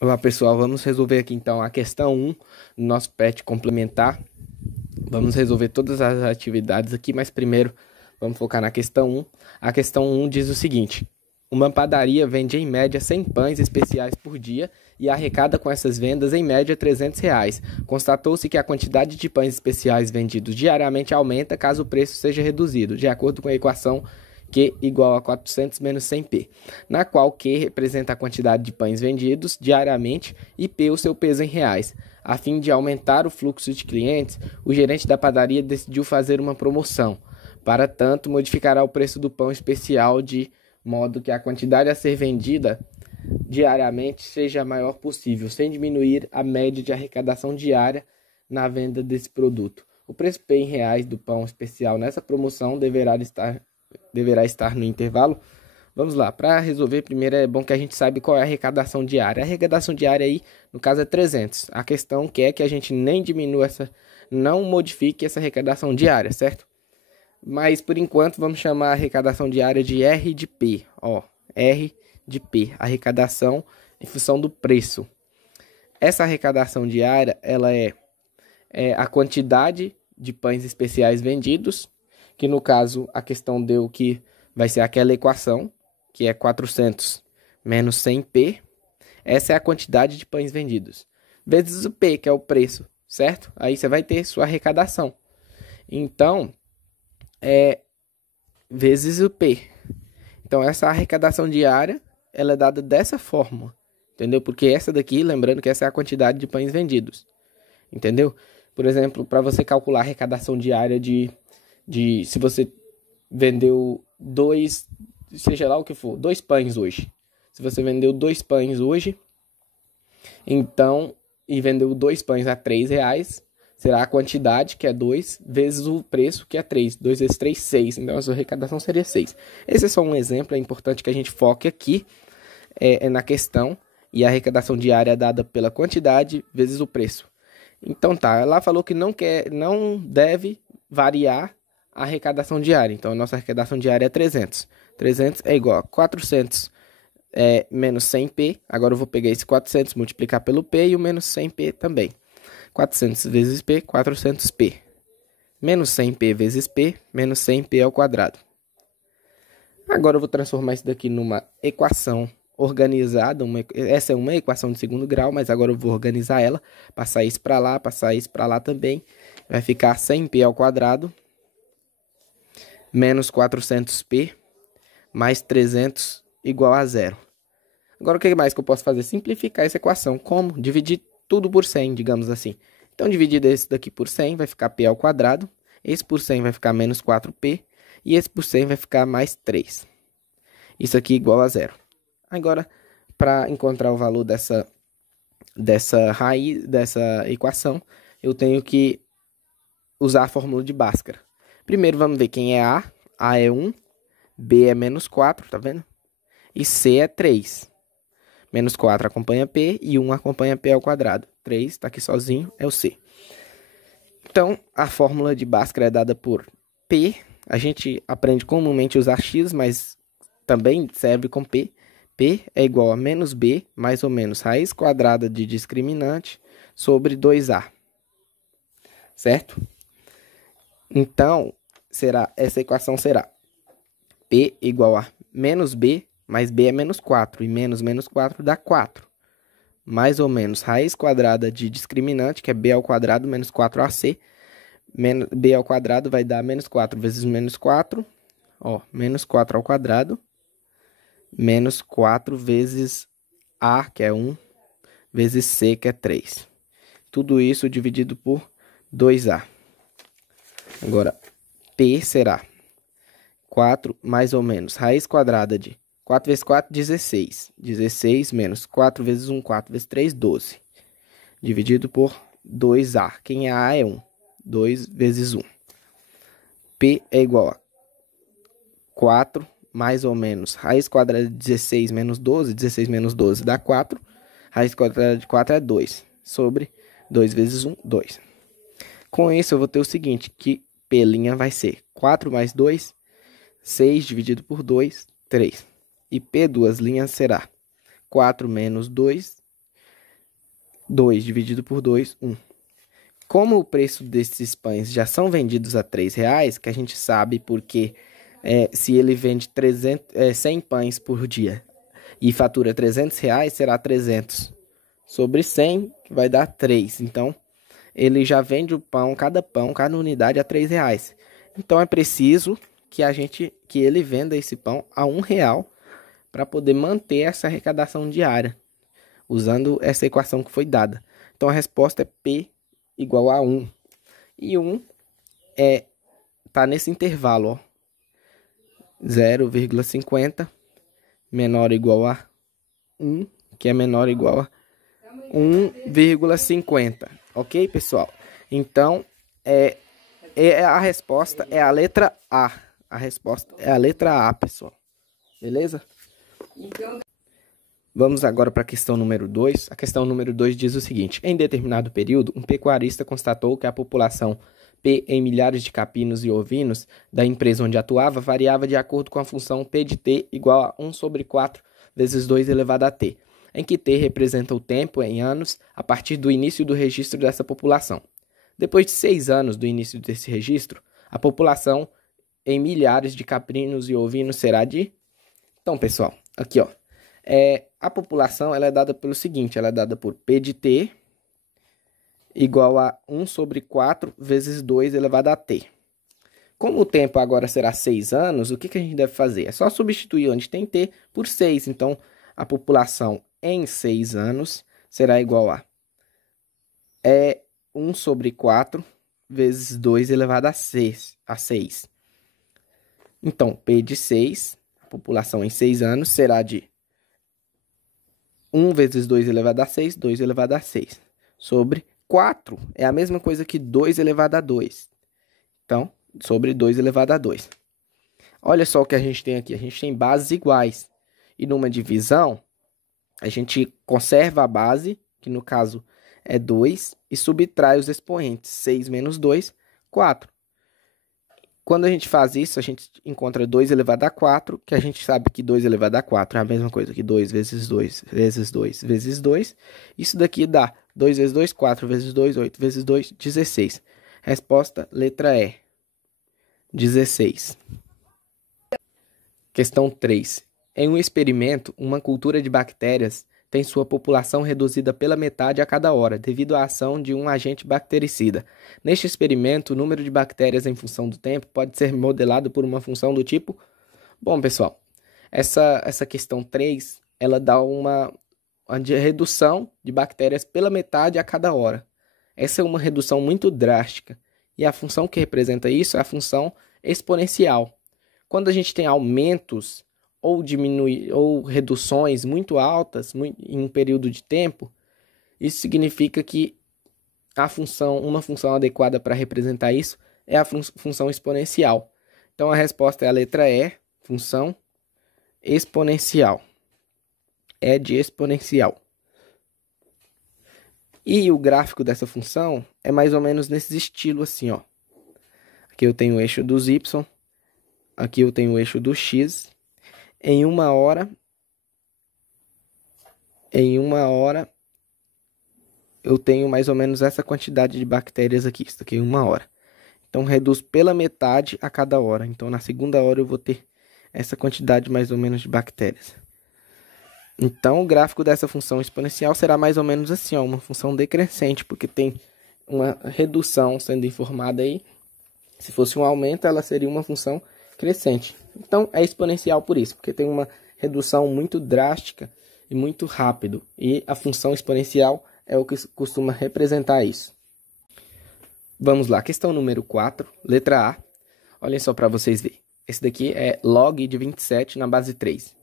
Olá pessoal, vamos resolver aqui então a questão um do nosso PET complementar. Vamos resolver todas as atividades aqui, mas primeiro vamos focar na questão um. A questão um diz o seguinte: uma padaria vende em média 100 pães especiais por dia e arrecada com essas vendas em média R$ 300. Constatou-se que a quantidade de pães especiais vendidos diariamente aumenta caso o preço seja reduzido, de acordo com a equação Q igual a 400 menos 100P, na qual Q representa a quantidade de pães vendidos diariamente e P o seu peso em reais. A fim de aumentar o fluxo de clientes, o gerente da padaria decidiu fazer uma promoção. Para tanto, modificará o preço do pão especial de modo que a quantidade a ser vendida diariamente seja a maior possível, sem diminuir a média de arrecadação diária na venda desse produto. O preço P em reais do pão especial nessa promoção deverá estar no intervalo. Vamos lá, para resolver primeiro é bom que a gente saiba qual é a arrecadação diária. A arrecadação diária aí, no caso, é 300. A questão que é que a gente nem diminua não modifique essa arrecadação diária, certo? Mas por enquanto vamos chamar a arrecadação diária de R de P, ó, R de P, arrecadação em função do preço. Essa arrecadação diária, ela é a quantidade de pães especiais vendidos, que no caso a questão deu que vai ser aquela equação, que é 400 menos 100P. Essa é a quantidade de pães vendidos, vezes o P, que é o preço, certo? Aí você vai ter sua arrecadação. Então, vezes o P. Então, essa arrecadação diária, ela é dada dessa forma, entendeu? Porque essa daqui, lembrando que essa é a quantidade de pães vendidos, entendeu? Por exemplo, para você calcular a arrecadação diária se você vendeu seja lá o que for, 2 pães hoje. Se você vendeu 2 pães hoje, então, e vendeu 2 pães a R$ 3, será a quantidade, que é 2, vezes o preço, que é 3. 2 vezes 3, 6. Então, a sua arrecadação seria 6. Esse é só um exemplo, é importante que a gente foque aqui na questão. E a arrecadação diária é dada pela quantidade vezes o preço. Então tá, ela falou que não deve variar a arrecadação diária. Então, a nossa arrecadação diária é 300. 300 é igual a 400 menos 100P. Agora eu vou pegar esse 400, multiplicar pelo P e o menos 100P também. 400 vezes P, 400P. Menos 100P vezes P, menos 100P ao quadrado. Agora eu vou transformar isso daqui numa equação organizada. Essa é uma equação de segundo grau, mas agora eu vou organizar ela. Passar isso para lá também. Vai ficar 100P ao quadrado menos 400P mais 300 igual a zero. Agora, o que mais que eu posso fazer? Simplificar essa equação. Como? Dividir tudo por 100, digamos assim. Então, dividido esse daqui por 100, vai ficar P ao quadrado. Esse por 100 vai ficar menos 4P. E esse por 100 vai ficar mais 3. Isso aqui igual a zero. Agora, para encontrar o valor dessa raiz, dessa equação, eu tenho que usar a fórmula de Bhaskara. Primeiro, vamos ver quem é A. A é 1, B é menos 4, tá vendo? E C é 3. Menos 4 acompanha P e 1 acompanha P ao quadrado. 3 está aqui sozinho, é o C. Então, a fórmula de Bhaskara é dada por P. A gente aprende comumente a usar X, mas também serve com P. P é igual a menos B, mais ou menos raiz quadrada de discriminante sobre 2A. Certo? Então, essa equação será P igual a menos B, mais B é menos 4, e menos 4 dá 4. Mais ou menos raiz quadrada de discriminante, que é B ao quadrado menos 4AC. B ao quadrado vai dar menos 4 vezes menos 4. Ó, menos 4 ao quadrado. Menos 4 vezes A, que é 1, vezes C, que é 3. Tudo isso dividido por 2A. Agora, P será 4 mais ou menos raiz quadrada de 4 vezes 4, 16. 16 menos 4 vezes 1, 4 vezes 3, 12. Dividido por 2A. Quem é A é 1. 2 vezes 1. P é igual a 4 mais ou menos raiz quadrada de 16 menos 12. 16 menos 12 dá 4. Raiz quadrada de 4 é 2. Sobre 2 vezes 1, 2. Com isso, eu vou ter o seguinte, que P' vai ser 4 mais 2, 6 dividido por 2, 3. E P duas linhas será 4 menos 2 2 dividido por 2, 1. Como o preço desses pães já são vendidos a R$3, que a gente sabe porque se ele vende 100 pães por dia e fatura R$300, será 300 sobre 100, que vai dar 3. Então, ele já vende o pão, cada unidade a R$3. Então, é preciso que ele venda esse pão a R$1 para poder manter essa arrecadação diária, usando essa equação que foi dada. Então, a resposta é P igual a 1. E 1 tá nesse intervalo, ó. 0,50 menor ou igual a 1, que é menor ou igual a 1,50. Ok, pessoal? Então, a resposta é a letra A. A resposta é a letra A, pessoal. Beleza? Vamos agora para a questão número 2. A questão número 2 diz o seguinte: em determinado período, um pecuarista constatou que a população P em milhares de capinos e ovinos da empresa onde atuava variava de acordo com a função P de T igual a 1 sobre 4 vezes 2 elevado a T, em que T representa o tempo em anos a partir do início do registro dessa população. Depois de 6 anos do início desse registro, a população em milhares de caprinos e ovinos será de... Então, pessoal, aqui, ó. A população ela é dada pelo seguinte, ela é dada por P de T igual a 1 sobre 4 vezes 2 elevado a T. Como o tempo agora será 6 anos, o que a gente deve fazer? É só substituir onde tem T por 6. Então, a população em 6 anos será igual a 1 sobre 4 vezes 2 elevado a 6. Então, P de 6, a população em 6 anos será de 1 vezes 2 elevado a 6, 2 elevado a 6, sobre 4 é a mesma coisa que 2 elevado a 2. Então, sobre 2 elevado a 2. Olha só o que a gente tem aqui. A gente tem bases iguais. E numa divisão, a gente conserva a base, que no caso é 2, e subtrai os expoentes. 6 menos 2, 4. Quando a gente faz isso, a gente encontra 2 elevado a 4, que a gente sabe que 2 elevado a 4 é a mesma coisa que 2 vezes 2 vezes 2 vezes 2. Isso daqui dá 2 vezes 2, 4 vezes 2, 8 vezes 2, 16. Resposta, letra E, 16. Questão 3. Em um experimento, uma cultura de bactérias tem sua população reduzida pela metade a cada hora, devido à ação de um agente bactericida. Neste experimento, o número de bactérias em função do tempo pode ser modelado por uma função do tipo... Bom, pessoal, essa questão 3, ela dá uma redução de bactérias pela metade a cada hora. Essa é uma redução muito drástica. E a função que representa isso é a função exponencial. Quando a gente tem aumentos ou reduções muito altas em um período de tempo, isso significa que uma função adequada para representar isso é a função exponencial. Então a resposta é a letra E, função exponencial. É de exponencial. E o gráfico dessa função é mais ou menos nesse estilo assim, ó. Aqui eu tenho o eixo dos y, aqui eu tenho o eixo do x. Em uma hora eu tenho mais ou menos essa quantidade de bactérias aqui, isso aqui é 1 hora. Então reduz pela metade a cada hora. Então na segunda hora eu vou ter essa quantidade mais ou menos de bactérias. Então o gráfico dessa função exponencial será mais ou menos assim, ó, uma função decrescente, porque tem uma redução sendo informada aí. Se fosse um aumento, ela seria uma função crescente. Então é exponencial por isso, porque tem uma redução muito drástica e muito rápido. E a função exponencial é o que costuma representar isso. Vamos lá, questão número 4, letra A. Olhem só para vocês verem. Esse daqui é log de 27 na base 3.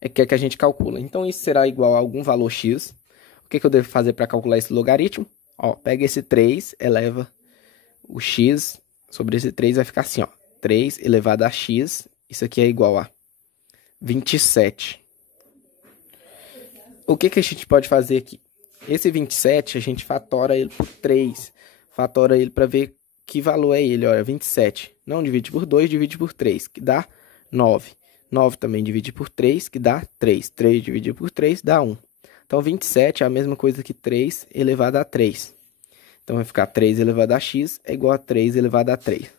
É que a gente calcula. Então isso será igual a algum valor x. O que eu devo fazer para calcular esse logaritmo? Ó, pega esse 3, eleva o x sobre esse 3, vai ficar assim, ó. 3 elevado a x, isso aqui é igual a 27. O que a gente pode fazer aqui? Esse 27, a gente fatora ele por 3. Fatora ele para ver que valor é ele. Olha, 27. Não divide por 2, divide por 3, que dá 9. 9 também divide por 3, que dá 3. 3 dividido por 3 dá 1. Então, 27 é a mesma coisa que 3 elevado a 3. Então, vai ficar 3 elevado a x é igual a 3 elevado a 3.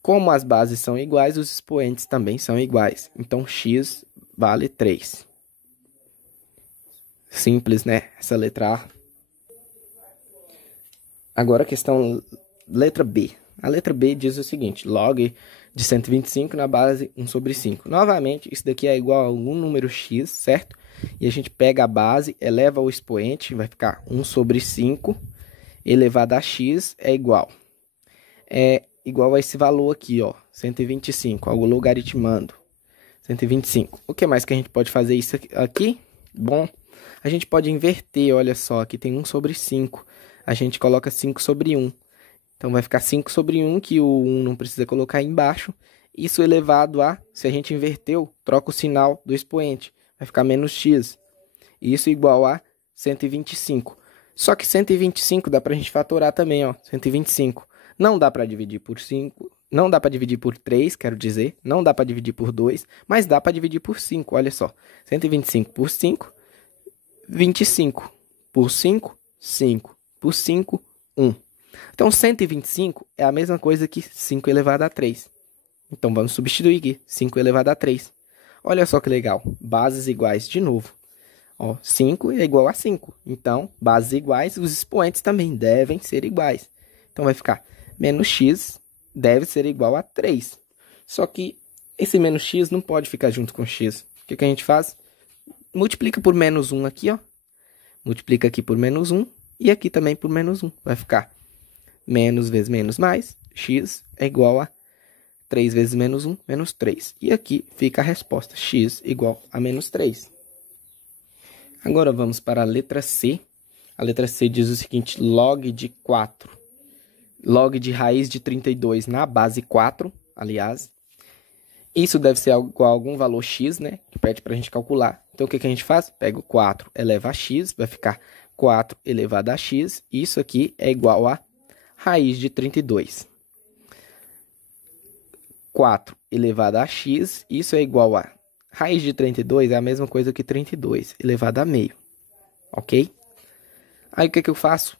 Como as bases são iguais, os expoentes também são iguais. Então, x vale 3. Simples, né? Essa letra A. Agora a questão letra B. A letra B diz o seguinte: log de 125 na base 1 sobre 5. Novamente, isso daqui é igual a algum número x, certo? E a gente pega a base, eleva o expoente, vai ficar 1 sobre 5 elevado a x é igual. É igual a esse valor aqui, ó, 125, algo logaritmando. 125. O que mais que a gente pode fazer isso aqui? Bom, a gente pode inverter, olha só, aqui tem 1 sobre 5. A gente coloca 5 sobre 1. Então, vai ficar 5 sobre 1, que o 1 não precisa colocar aí embaixo. Isso elevado a, se a gente inverteu, troca o sinal do expoente. Vai ficar menos x. Isso igual a 125. Só que 125 dá pra gente fatorar também, ó. 125. Não dá pra dividir por 5. Não dá pra dividir por 3, quero dizer. Não dá pra dividir por 2. Mas dá pra dividir por 5, olha só. 125 por 5, 25. Por 5, 5. Por 5, 1. Então, 125 é a mesma coisa que 5 elevado a 3. Então, vamos substituir aqui. 5 elevado a 3. Olha só que legal. Bases iguais de novo. Ó, 5 é igual a 5. Então, bases iguais, os expoentes também devem ser iguais. Então, vai ficar menos x deve ser igual a 3. Só que esse menos x não pode ficar junto com x. O que a gente faz? Multiplica por menos 1 aqui, ó. Multiplica aqui por menos 1 e aqui também por menos 1. Vai ficar menos vezes menos mais, x é igual a 3 vezes menos 1, menos 3. E aqui fica a resposta, x igual a menos 3. Agora vamos para a letra C. A letra C diz o seguinte: log de 4. Log de raiz de 32 na base 4, aliás. Isso deve ser igual a algum valor x, né? Que pede para a gente calcular. Então, o que a gente faz? Pega o 4 eleva a x, vai ficar 4 elevado a x. Isso aqui é igual a raiz de 32. 4 elevado a x, isso é igual a... Raiz de 32 é a mesma coisa que 32 elevado a meio. Ok? Aí, o que eu faço?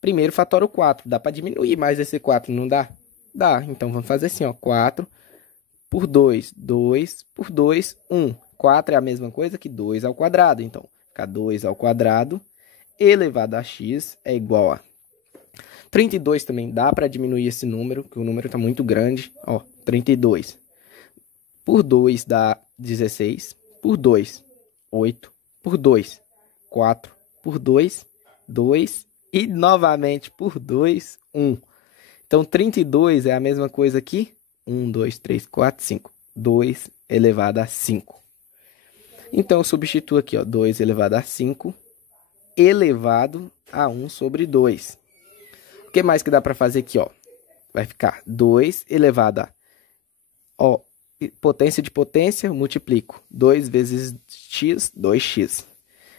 Primeiro, fatoro o 4. Dá para diminuir mais esse 4, não dá? Dá. Então, vamos fazer assim, ó. 4 por 2. 2 por 2, 1. 4 é a mesma coisa que 2 ao quadrado. Então, fica 2 ao quadrado elevado a x é igual a... 32 também dá para diminuir esse número, que o número está muito grande. Ó, 32 por 2 dá 16. Por 2, 8. Por 2, 4. Por 2, 2. E novamente por 2, 1. Então, 32 é a mesma coisa que 1, 2, 3, 4, 5. 2 elevado a 5. Então, eu substituo aqui, ó, 2 elevado a 5 elevado a 1 sobre 2. O que mais que dá para fazer aqui, ó? Vai ficar 2 elevado a... Ó, potência de potência, multiplico. 2 vezes x, 2x.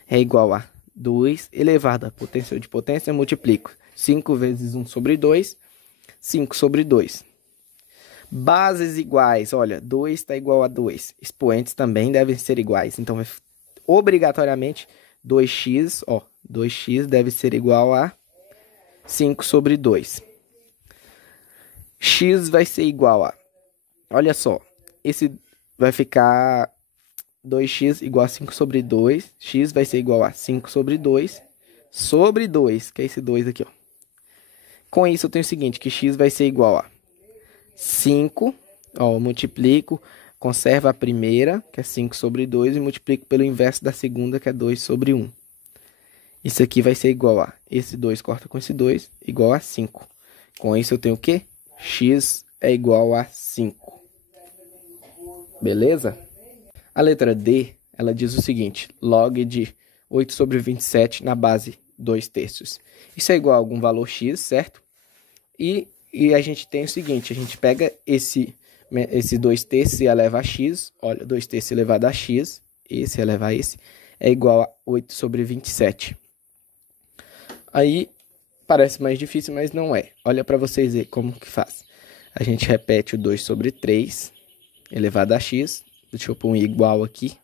É igual a 2 elevado a potência de potência, multiplico. 5 vezes 1 sobre 2, 5 sobre 2. Bases iguais, olha, 2 está igual a 2. Expoentes também devem ser iguais. Então, obrigatoriamente, 2x, ó, 2x deve ser igual a 5 sobre 2. X vai ser igual a... Olha só, esse vai ficar 2x igual a 5 sobre 2. X vai ser igual a 5 sobre 2 sobre 2, que é esse 2 aqui, ó. Com isso, eu tenho o seguinte, que x vai ser igual a 5, ó, eu multiplico, conservo a primeira, que é 5 sobre 2, e multiplico pelo inverso da segunda, que é 2 sobre 1. Isso aqui vai ser igual a... Esse 2 corta com esse 2, igual a 5. Com isso, eu tenho o quê? X é igual a 5. Beleza? A letra D, ela diz o seguinte: log de 8 sobre 27 na base 2/3. Isso é igual a algum valor x, certo? E a gente tem o seguinte, a gente pega esse 2/3 e eleva a x. Olha, 2/3 elevado a x, esse eleva a esse, é igual a 8 sobre 27. Aí, parece mais difícil, mas não é. Olha para vocês verem como que faz. A gente repete o 2 sobre 3 elevado a x. Deixa eu pôr um igual aqui.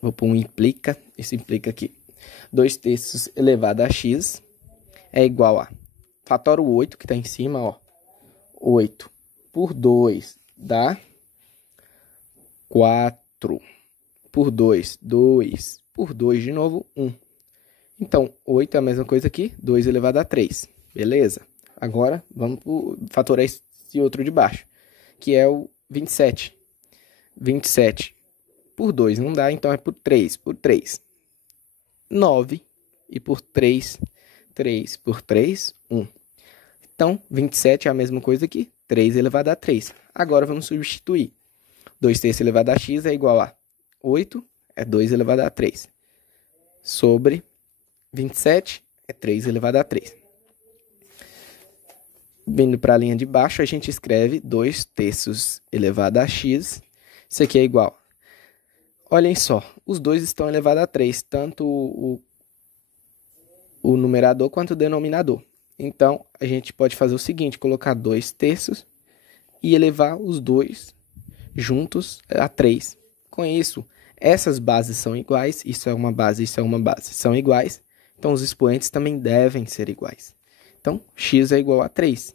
Vou pôr um implica. Isso implica que 2 terços elevado a x é igual a... Fatora o 8 que está em cima, ó. 8 por 2 dá 4. Por 2, 2. Por 2 de novo, 1. Então, 8 é a mesma coisa aqui, 2 elevado a 3. Beleza? Agora, vamos fatorar esse outro de baixo, que é o 27. 27 por 2 não dá, então é por 3. Por 3, 9. E por 3, 3 por 3, 1. Então, 27 é a mesma coisa aqui, 3 elevado a 3. Agora, vamos substituir. 2 terços elevado a x é igual a 8, é 2 elevado a 3. Sobre 27, é 3 elevado a 3. Vindo para a linha de baixo, a gente escreve 2 terços elevado a x. Isso aqui é igual. Olhem só, os dois estão elevados a 3, tanto o numerador quanto o denominador. Então, a gente pode fazer o seguinte, colocar 2 terços e elevar os dois juntos a 3. Com isso, essas bases são iguais, isso é uma base, isso é uma base, são iguais. Então, os expoentes também devem ser iguais. Então, x é igual a 3.